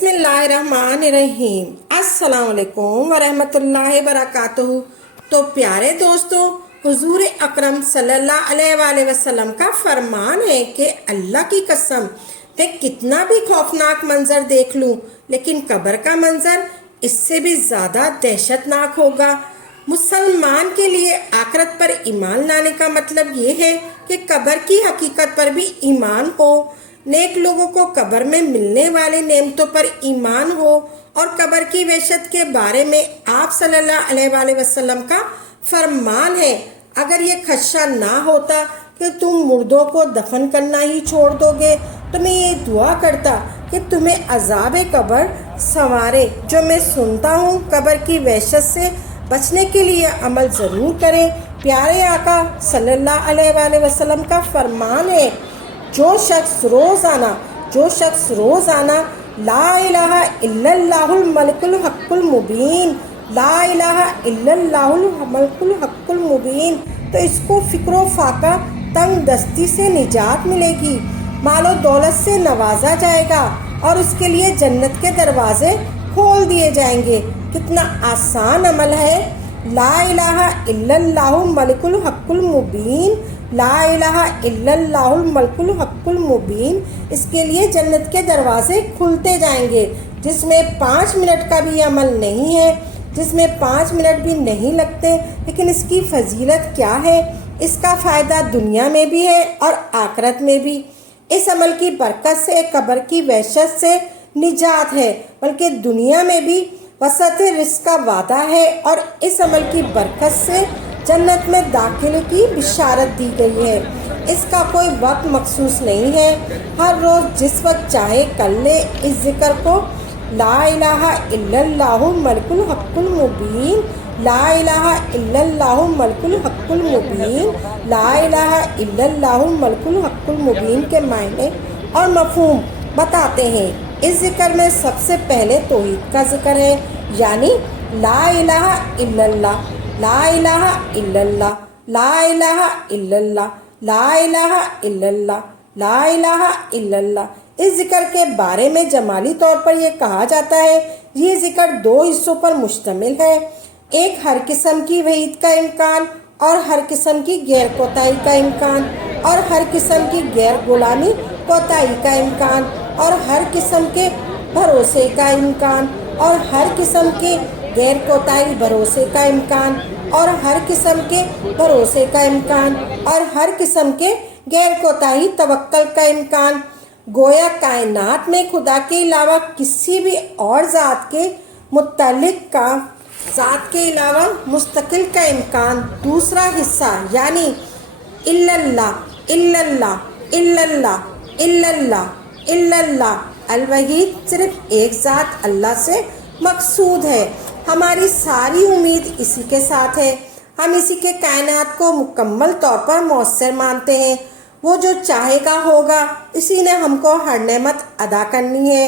بسم اللہ الرحمن الرحیم السلام علیکم ورحمۃ اللہ وبرکاتہ۔ تو پیارے دوستو، حضور اکرم صلی اللہ علیہ وآلہ وسلم کا فرمان ہے کہ اللہ کی قسم میں کتنا بھی خوفناک منظر دیکھ لوں لیکن قبر کا منظر اس سے بھی زیادہ دہشت ناک ہوگا۔ مسلمان کے لیے آخرت پر ایمان لانے کا مطلب یہ ہے کہ قبر کی حقیقت پر بھی ایمان ہو، نیک لوگوں کو قبر میں ملنے والے نعمتوں پر ایمان ہو، اور قبر کی وحشت کے بارے میں آپ صلی اللہ علیہ وآلہ وسلم کا فرمان ہے۔ اگر یہ خدشہ نہ ہوتا کہ تم مردوں کو دفن کرنا ہی چھوڑ دو گے تو میں یہ دعا کرتا کہ تمہیں عذاب قبر سنوارے۔ جو میں سنتا ہوں، قبر کی وحشت سے بچنے کے لیے عمل ضرور کریں۔ پیارے آقا صلی اللہ علیہ وآلہ وسلم کا فرمان ہے، جو شخص روزانہ لا الہ الا اللہ الملک الحق المبین، لا الہ الا اللہ الملک الحق المبین، تو اس کو فکر و فاقہ تنگ دستی سے نجات ملے گی، مال و دولت سے نوازا جائے گا اور اس کے لیے جنت کے دروازے کھول دیے جائیں گے۔ کتنا آسان عمل ہے، لا الہ الا اللہ الملک الحق المبین، لا الہ الا اللہ الملک الحق المبین۔ اس کے لیے جنت کے دروازے کھلتے جائیں گے، جس میں 5 منٹ کا بھی عمل نہیں ہے، جس میں 5 منٹ بھی نہیں لگتے، لیکن اس کی فضیلت کیا ہے، اس کا فائدہ دنیا میں بھی ہے اور آخرت میں بھی۔ اس عمل کی برکت سے قبر کی وحشت سے نجات ہے، بلکہ دنیا میں بھی وسعت رزق کا وعدہ ہے، اور اس عمل کی برکت سے جنت میں داخلے کی بشارت دی گئی ہے۔ اس کا کوئی وقت مخصوص نہیں ہے، ہر روز جس وقت چاہے کر لے اس ذکر کو۔ لا الہ الا اللہ الملک الحق المبین، لا الہ الا اللہ الملک الحق المبین، لا الہ الا اللہ الملک الحق المبین کے معنی اور مفہوم بتاتے ہیں۔ اس ذکر میں سب سے پہلے توحید کا ذکر ہے، یعنی لا الہ الا اللہ، لا الہ الا اللہ، لا الہ الا اللہ، لا الہ الا اللہ، لا الہ الا اللہ۔ اس ذکر کے بارے میں جمالی طور پر یہ کہا جاتا ہے، یہ ذکر 2 حصوں پر مشتمل ہے، ایک ہر قسم کی وحید کا امکان اور ہر قسم کی غیر کوتاہی کا امکان، اور ہر قسم کی غیر غلامی کوتاہی کا امکان، اور ہر قسم کے بھروسے کا امکان، اور ہر قسم کے غیر کوتاہی بھروسے کا امکان، اور ہر قسم کے بھروسے کا امکان، اور ہر قسم کے غیر کوتاہی توکل کا امکان۔ گویا کائنات میں خدا کے علاوہ کسی بھی اور ذات کے علاوہ مستقل کا امکان۔ دوسرا حصہ یعنی الا اللہ، الا اللہ، الا اللہ، الا اللہ، الا اللہ، الوحید، صرف ایک ذات اللہ سے مقصود ہے۔ ہماری ساری امید اسی کے ساتھ ہے، ہم اسی کے کائنات کو مکمل طور پر مؤثر مانتے ہیں۔ وہ جو چاہے گا ہوگا، اسی نے ہم کو ہر نعمت ادا کرنی ہے،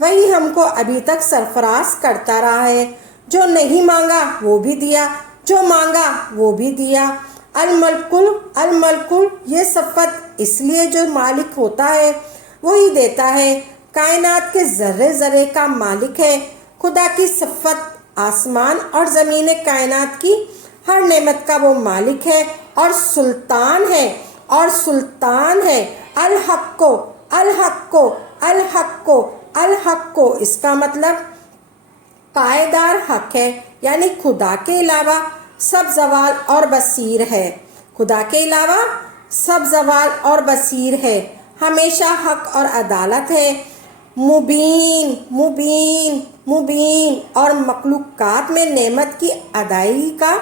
وہی ہم کو ابھی تک سرفراز کرتا رہا ہے۔ جو نہیں مانگا وہ بھی دیا، جو مانگا وہ بھی دیا۔ الملک یہ صفت اس لیے جو مالک ہوتا ہے وہی دیتا ہے، کائنات کے ذرے ذرے کا مالک ہے۔ خدا کی صفت آسمان اور زمین کائنات کی ہر نعمت کا وہ مالک ہے اور سلطان ہے، الحق الحق الحق الحق، اس کا مطلب پائیدار حق ہے، یعنی خدا کے علاوہ سب زوال اور بصیر ہے، خدا کے علاوہ سب زوال اور بصیر ہے، ہمیشہ حق اور عدالت ہے، مبین مبین مبین، اور مخلوقات میں نعمت کی ادائیگی کا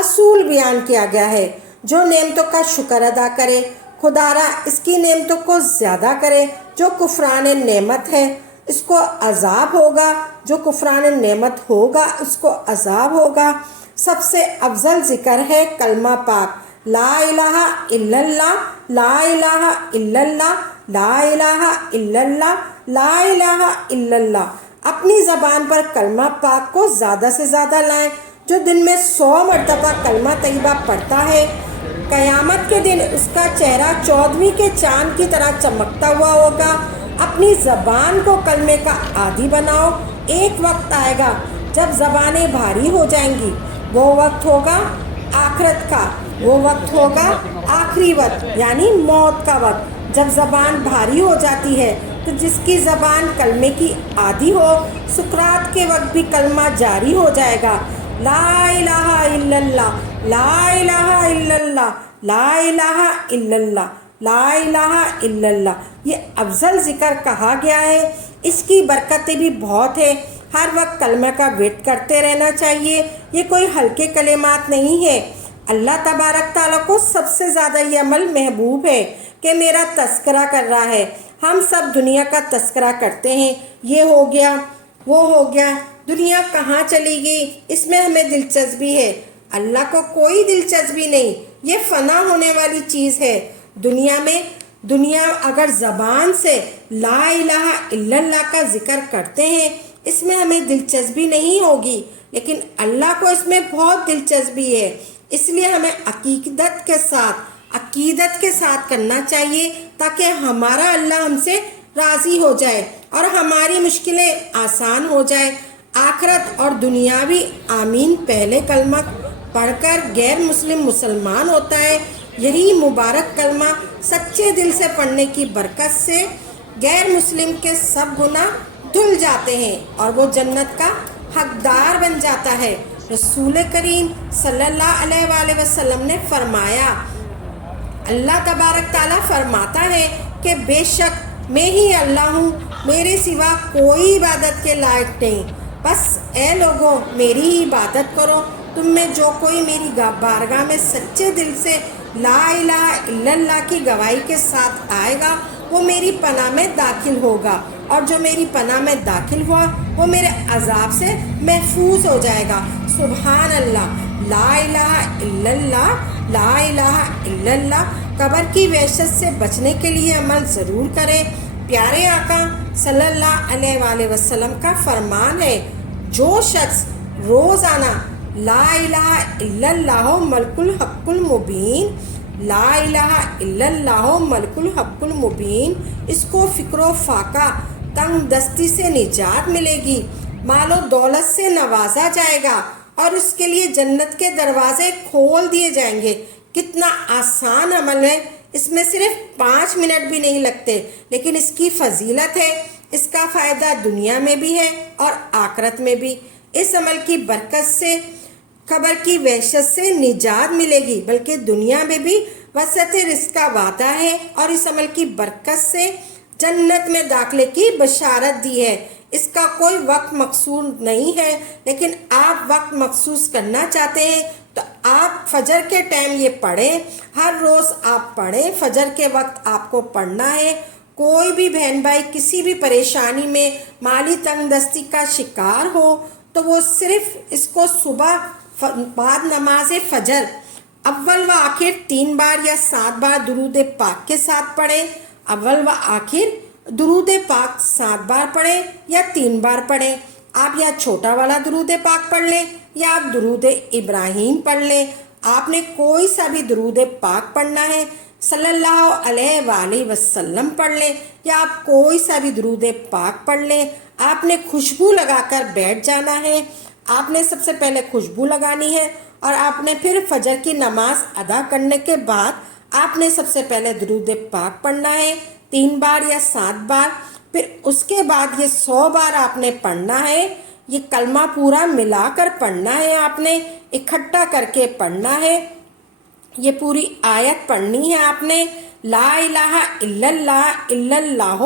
اصول بیان کیا گیا ہے۔ جو نعمتوں کا شکر ادا کرے، خدا را اس کی نعمتوں کو زیادہ کرے۔ جو کفران نعمت ہے اس کو عذاب ہوگا، جو کفران نعمت ہوگا اس کو عذاب ہوگا۔ سب سے افضل ذکر ہے کلمہ پاک، لا الہ الا اللہ، لا الہ الا اللہ، لا الہ الا اللہ، لا الہ الا اللہ۔ اپنی زبان پر کلمہ پاک کو زیادہ سے زیادہ لائیں۔ جو دن میں 100 مرتبہ کلمہ طیبہ پڑھتا ہے، قیامت کے دن اس کا چہرہ 14ویں کے چاند کی طرح چمکتا ہوا ہوگا۔ اپنی زبان کو کلمے کا عادی بناؤ. ایک وقت آئے گا جب زبانیں بھاری ہو جائیں گی. وہ وقت ہوگا آخرت کا. وہ وقت ہوگا آخری وقت یعنی موت کا وقت. جب زبان بھاری ہو جاتی ہے تو جس کی زبان کلمے کی عادی ہو سکرات کے وقت بھی کلمہ جاری ہو جائے گا. لا الہ الا اللہ، لا الہ الا اللہ، لا الہ الا اللہ، لا الہ الا اللہ. یہ افضل ذکر کہا گیا ہے. اس کی برکتیں بھی بہت ہیں. ہر وقت کلمہ کا ورد کرتے رہنا چاہیے. یہ کوئی ہلکے کلمات نہیں ہے. اللہ تبارک تعالیٰ کو سب سے زیادہ یہ عمل محبوب ہے کہ میرا تذکرہ کر رہا ہے. ہم سب دنیا کا تذکرہ کرتے ہیں، یہ ہو گیا وہ ہو گیا. دنیا کہاں چلی گئی اس میں ہمیں دلچسپی ہے. اللہ کو کوئی دلچسپی نہیں. یہ فنا ہونے والی چیز ہے. دنیا اگر زبان سے لا الہ الا اللہ کا ذکر کرتے ہیں اس میں ہمیں دلچسپی نہیں ہوگی، لیکن اللہ کو اس میں بہت دلچسپی ہے. اس لیے ہمیں عقیدت کے ساتھ کرنا چاہیے تاکہ ہمارا اللہ ہم سے راضی ہو جائے اور ہماری مشکلیں آسان ہو جائے. آخرت اور دنیاوی آمین پہلے کلمہ پڑھ کر غیر مسلم مسلمان ہوتا ہے. یہی مبارک کلمہ سچے دل سے پڑھنے کی برکت سے غیر مسلم کے سب گناہ دھل جاتے ہیں اور وہ جنت کا حقدار بن جاتا ہے. رسول کریم صلی اللہ علیہ وآلہ وسلم نے فرمایا، اللہ تبارک تعالیٰ فرماتا ہے کہ بے شک میں ہی اللہ ہوں، میرے سوا کوئی عبادت کے لائق نہیں. بس اے لوگوں میری ہی عبادت کرو. تم میں جو کوئی میری بارگاہ میں سچے دل سے لا الہ الا اللہ کی گواہی کے ساتھ آئے گا وہ میری پناہ میں داخل ہوگا، اور جو میری پناہ میں داخل ہوا وہ میرے عذاب سے محفوظ ہو جائے گا. سبحان اللہ، لا الہ الا اللہ، لا الہ الا اللہ. قبر کی وحشت سے بچنے کے لیے عمل ضرور کریں. پیارے آقا صلی اللہ علیہ وآلہ وسلم کا فرمان ہے، جو شخص روزانہ لا الہ الا اللہ ملک الحق المبین، لا الہ الا اللہ ملک الحق المبین، اس کو فکر و فاقہ تنگ دستی سے نجات ملے گی، مال و دولت سے نوازا جائے گا اور اس کے لیے جنت کے دروازے کھول دیے جائیں گے. کتنا آسان عمل ہے. اس میں صرف 5 منٹ بھی نہیں لگتے، لیکن اس کی فضیلت ہے. اس کا فائدہ دنیا میں بھی ہے اور آخرت میں بھی. اس عمل کی برکت سے قبر کی وحشت سے نجات ملے گی، بلکہ دنیا میں بھی وسعت رزق کا وعدہ ہے، اور اس عمل کی برکت سے جنت میں داخلے کی بشارت دی ہے. اس کا کوئی وقت مخصوص نہیں ہے، لیکن آپ وقت مخصوص کرنا چاہتے ہیں تو آپ فجر کے ٹائم یہ پڑھیں. ہر روز آپ پڑھیں. فجر کے وقت آپ کو پڑھنا ہے. کوئی بھی بہن بھائی کسی بھی پریشانی میں مالی تنگ دستی کا شکار ہو تو وہ صرف اس کو صبح بعد نماز فجر اول و آخر 3 بار یا 7 بار درود پاک کے ساتھ پڑھیں. اول و آخر درود پاک 7 بار پڑھیں یا 3 بار پڑھیں. آپ یا چھوٹا والا درود پاک پڑھ لیں یا آپ درود ابراہیم پڑھ لیں. آپ نے کوئی سا بھی درود پاک پڑھنا ہے، صلی اللہ علیہ وآلہ وسلم پڑھ لیں، یا آپ کوئی سا بھی درود پاک پڑھ لیں. آپ نے خوشبو لگا کر بیٹھ جانا ہے. آپ نے سب سے پہلے خوشبو لگانی ہے اور آپ نے پھر فجر کی نماز ادا کرنے کے بعد آپ نے سب سے پہلے درود پاک پڑھنا ہے 3 بار یا 7 بار. پھر اس کے بعد یہ 100 بار آپ نے پڑھنا ہے. یہ کلمہ پورا ملا کر پڑھنا ہے، آپ نے اکٹھا کر کے پڑھنا ہے. یہ پوری آیت پڑھنی ہے آپ نے. لا الہ الا اللہ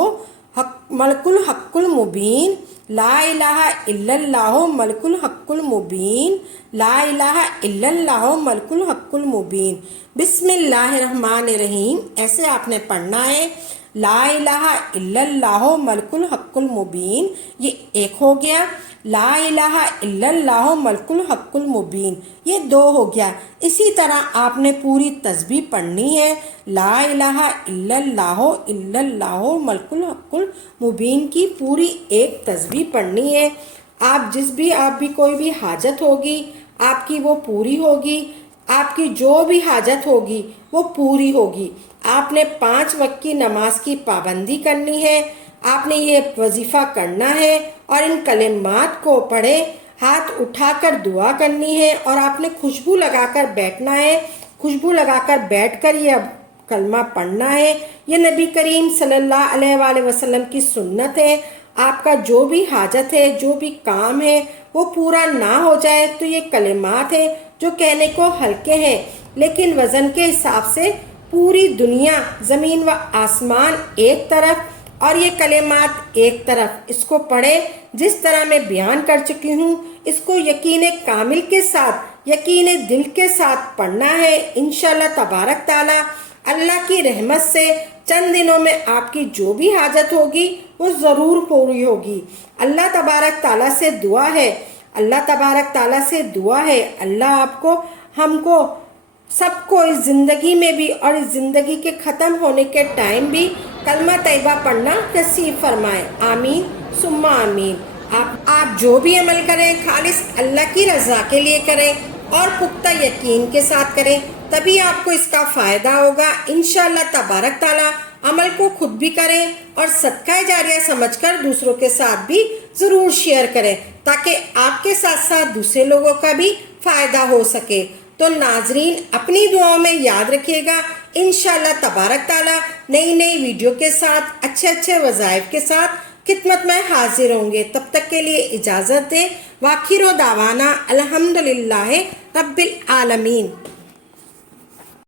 ملک الحق المبین، لا الہ الا اللہ ملک الحق المبین، لا الہ الا اللہ ملک الحق المبین. بسم اللہ الرحمن الرحیم ایسے آپ نے پڑھنا ہے. لا الہ الا اللہ ملک الحق المبین یہ ایک ہو گیا. لا الہ الا اللہ ملک الحق المبین یہ 2 ہو گیا. اسی طرح آپ نے پوری تسبیح پڑھنی ہے. لا الہ الا اللہ ملک الحق المبین کی پوری ایک تسبیح پڑھنی ہے. آپ بھی کوئی بھی حاجت ہوگی آپ کی وہ پوری ہوگی. آپ کی جو بھی حاجت ہوگی وہ پوری ہوگی. آپ نے 5 وقت کی نماز کی پابندی کرنی ہے. آپ نے یہ وظیفہ کرنا ہے اور ان کلمات کو پڑھے، ہاتھ اٹھا کر دعا کرنی ہے اور آپ نے خوشبو لگا کر بیٹھنا ہے، خوشبو لگا کر بیٹھ کر یہ کلمہ پڑھنا ہے۔ یہ نبی کریم صلی اللہ علیہ وآلہ وسلم کی سنت ہے۔ آپ کا جو بھی حاجت ہے، جو بھی کام ہے وہ پورا نہ ہو جائے تو یہ کلمات ہیں جو کہنے کو ہلکے ہیں لیکن وزن کے حساب سے پوری دنیا، زمین و آسمان ایک طرف اور یہ کلمات ایک طرف، اس کو پڑھے جس طرح میں بیان کر چکی ہوں، اس کو یقین کامل کے ساتھ، یقین دل کے ساتھ پڑھنا ہے۔ انشاءاللہ تبارک تعالی اللہ کی رحمت سے چند دنوں میں آپ کی جو بھی حاجت ہوگی وہ ضرور پوری ہوگی۔ اللہ تبارک تعالیٰ سے دعا ہے، اللہ تبارک تعالیٰ سے دعا ہے اللہ آپ کو، ہم کو، سب کو اس زندگی میں بھی اور اس زندگی کے ختم ہونے کے ٹائم بھی کلمہ طیبہ پڑھنا نصیب فرمائے، آمین ثم آمین۔ آپ جو بھی عمل کریں خالص اللہ کی رضا کے لیے کریں اور پختہ یقین کے ساتھ کریں، تبھی آپ کو اس کا فائدہ ہوگا۔ انشاءاللہ تبارک تعالیٰ عمل کو خود بھی کریں اور صدقہ جاریہ سمجھ کر دوسروں کے ساتھ بھی ضرور شیئر کریں تاکہ آپ کے ساتھ ساتھ دوسرے لوگوں کا بھی فائدہ ہو سکے۔ تو ناظرین اپنی دعاؤں میں یاد رکھیے گا، انشاءاللہ تبارک تعالیٰ نئی نئی ویڈیو کے ساتھ، اچھے اچھے وظائف کے ساتھ خدمت میں حاضر ہوں گے۔ تب تک کے لیے اجازت دیں، وآخر دعوانا الحمدللہ رب العالمین۔